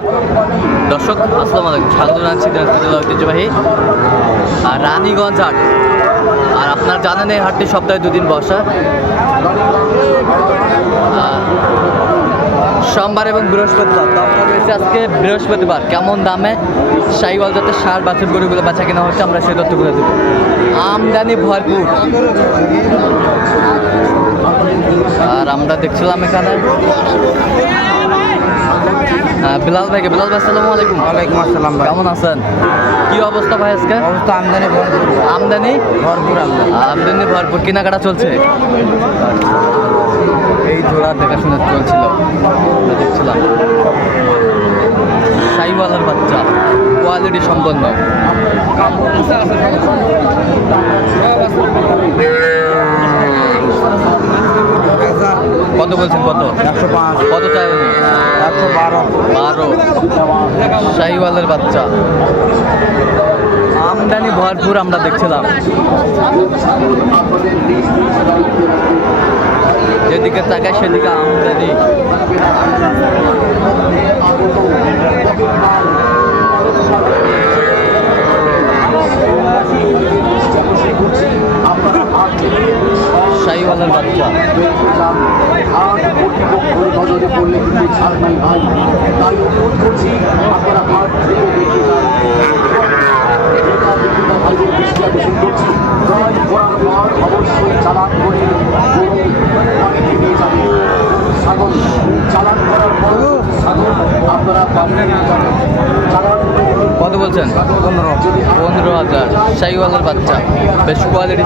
দর্শক, আসসালামু আলাইকুম। স্বাগত জানাচ্ছি ঐতিহ্যবাহী। আর রানীগঞ্জ হাট। আর আপনার জানেন এই হাটটি সপ্তাহে দুদিন বসা। সোমবার এবং বৃহস্পতিবার। তো রয়েছে আজকে বৃহস্পতিবার। কেমন দামে সাইওয়াল যাতে সার বাছুর গরুগুলো বেচা কেনা হচ্ছে আমরা সেই তথ্যগুলো দেবো। আমদানি ভরপুর। আর আমরা দেখছিলাম এখানে বিলাল ভাইকে। বিলাল ভাই আসসালামু আলাইকুম। ওয়ালাইকুম আসসালাম ভাই। কেমন আছেন? কি অবস্থা ভাই আজকে? অবস্থা আমদানি ভরপুর। আমদানি? ভরপুর আমদানি। আমদানি ভরপুর। কেনাকাটা চলছে? এই জোড়া দেখাশোনা চলছিল। দেখছিলাম। সাইওয়ালার বাচ্চা। কোয়ালিটি সম্পন্ন। কত বলছেন কত? একশো পাঁচ। কত চাই উনি একশো বারো বারো শাহিওয়ালের বাচ্চা। আমদানি ভরপুর আমরা দেখছিলাম। যেদিকে তাকায় সেদিকে আমদানি। শাহিওয়ালের বাচ্চা। অবশ্যই চালান করে ছাগল চালান করার পর ছাগল আপনারা বাড়িতে নিয়ে যাবেন চালান করে কত বলছেন? পনেরো পনেরো হাজার। শাহিওয়ালের বাচ্চা। বেশ কোয়ালিটি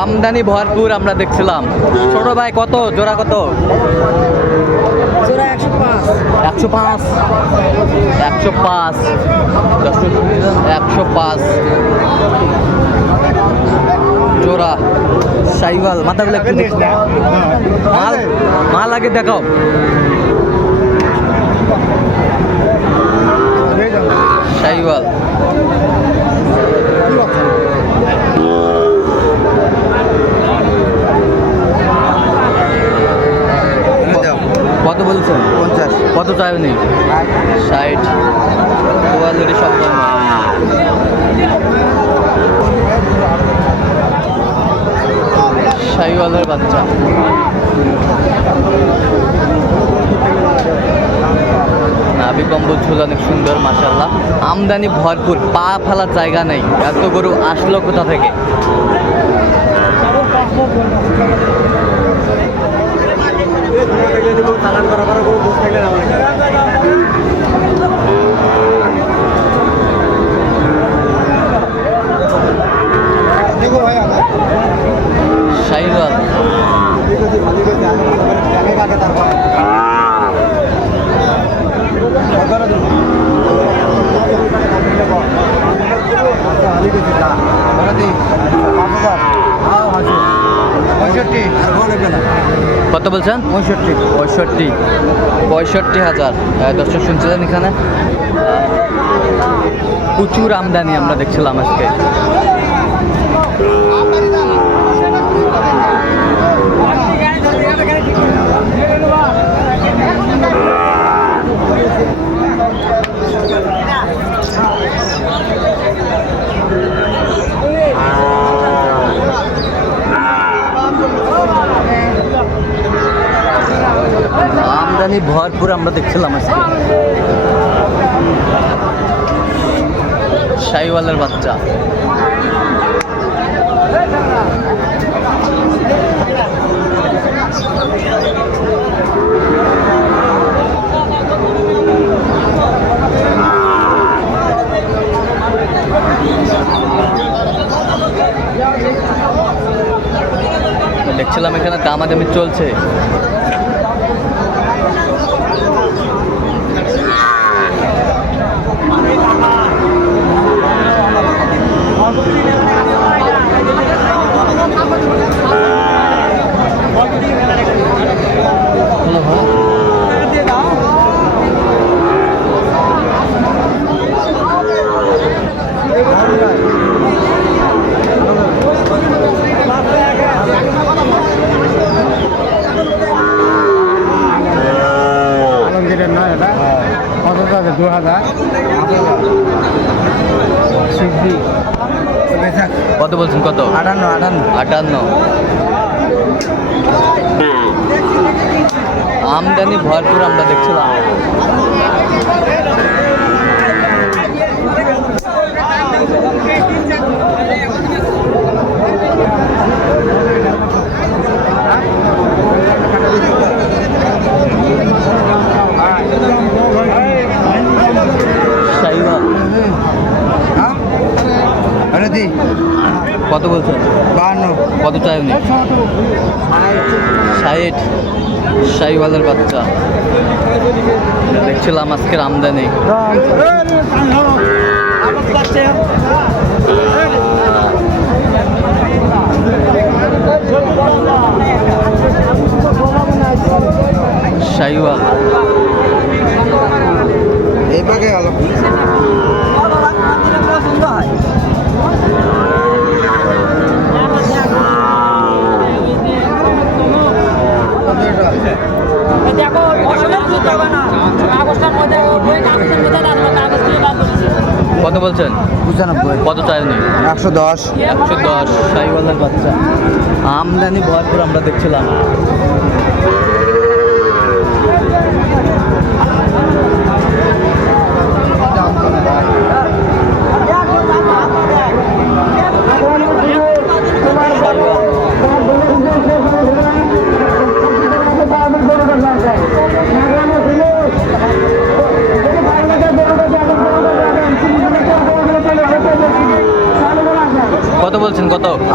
আমদানি ভরপুর আমরা দেখছিলাম। ছোট ভাই কত? জোড়া কত? একশো পাঁচ। একশো পাঁচ? একশো পাঁচ। জোড়া। সাইওয়াল। মাথাগুলো একটু দেখি। মাল মাল আগে দেখাও সাইওয়াল কত বলছেন পঞ্চাশ কত চাইনি ষাট কোয়ালিটি সব শাহিওয়ালের বাচ্চা। নাভি কম্বল ঝুল অনেক সুন্দর মাসাল্লাহ আমদানি ভরপুর, পা ফেলার জায়গা নেই। এত গরু আসলো কোথা থেকে? শাহিওয়াল পঁয়ষট্টি। কত বলছেন? পঁয়ষট্টি। পঁয়ষট্টি। পঁয়ষট্টি হাজার। দর্শক শুনছিলেন এখানে? প্রচুর আমদানি আমরা দেখছিলাম আজকে। আমদানি ভরপুর আমরা দেখছিলাম আজকে। শাহিওয়ালের বাচ্চা। দেখছিলাম এখানে দামাদামি চলছে। কত বলছেন কত? আটান্ন আটান্ন। আটান্ন। আমদানি ভরপুর আমরা দেখছিলাম শাহিওয়াল আরে দি কত বলছেন বাহান্ন। কত চাই উনি? ষাট। শাহিওয়ালের বাচ্চা। দেখছিলাম আজকের আমদানি শাহিওয়াল। এই পাকে গেল। কত বলছেন? পঁচানব্বই। কত চাই উনি? একশো দশ। একশো দশ। সাইওয়ালার বাচ্চা। আমদানি ভরপুর আমরা দেখছিলাম কত বলছেন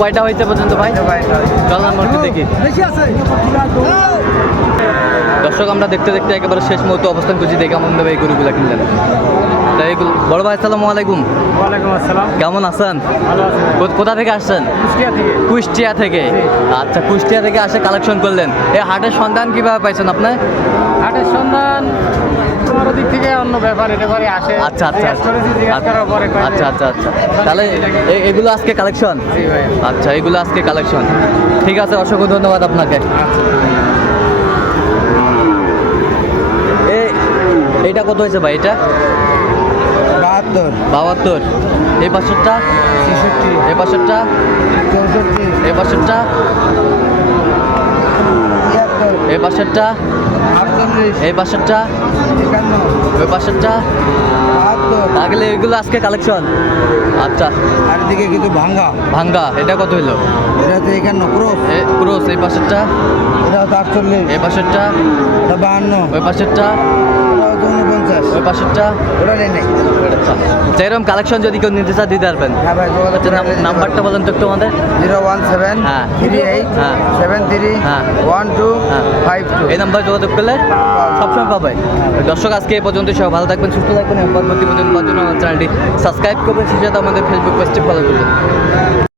কয়টা হয়েছে পর্যন্ত ভাই? চল আমরা দেখি। দর্শক আমরা দেখতে দেখতে একেবারে শেষ মুহূর্তে অবস্থান করছি। দেখে দেবে এই গরুগুলো কিনলেন তাই বড় ভাই আসসালামু আলাইকুম। ওয়ালাইকুম আসসালাম। কেমন আছেন? কোথা থেকে আসছেন? কুষ্টিয়া থেকে। কুষ্টিয়া থেকে। আচ্ছা কুষ্টিয়া থেকে আসে কালেকশন করলেন। এই হাটের সন্ধান কীভাবে পাইছেন আপনি? হাটের সন্ধান ব্যাপার এটা আসে। আচ্ছা আচ্ছা আচ্ছা আচ্ছা আচ্ছা। তাহলে এ- এগুলো আজকে কালেকশন আচ্ছা এগুলো আজকে কালেকশন ঠিক আছে অসংখ্য ধন্যবাদ আপনাকে। আচ্ছা এ এইটা কত হয়েছে ভাই এটা? বাহাত্তর। বাহাত্তর। এই পাঁচশোটা ছেষট্টি। এই পাঁচশোটা চৌষট্টি। এই পাঁচশোটা এই পাঁচশোটা এই একান্ন ওই বাহাত্তর তাহলে এগুলো আজকে কালেকশন আচ্ছা। আর দিকে কিন্তু ভাঙ্গা। ভাঙ্গা এটা কত হইল? এটা হচ্ছে এখানে ক্রোশ। এ ক্রোস এই পাশেরটা। এটা হচ্ছে আটচল্লিশ। এই পাশেরটা। বাহান্ন। ওই উনপঞ্চাশ ওই পাঁচশোটা ওটা নেই নেই। আচ্ছা। যেরকম কালেকশন যদি কেউ নিতে চায় দিতে পারবেন। হ্যাঁ ভাই আচ্ছা নাম্বারটা বলেন তো একটু আমাদের। জিরো ওয়ান সেভেন হ্যাঁ। থ্রি এইট হ্যাঁ। সেভেন থ্রি হ্যাঁ। ওয়ান টু হ্যাঁ। Five two. এই নাম্বার যোগাযোগ করলে সবসময় পাবে। দর্শক আজকে এই পর্যন্ত সবাই ভালো থাকবেন সুস্থ থাকবেন এবং পরবর্তী পর্যন্ত আমার চ্যানেলটি সাবস্ক্রাইব করবেন। সাথে আমাদের ফেসবুক পেজটি ফলো করবেন।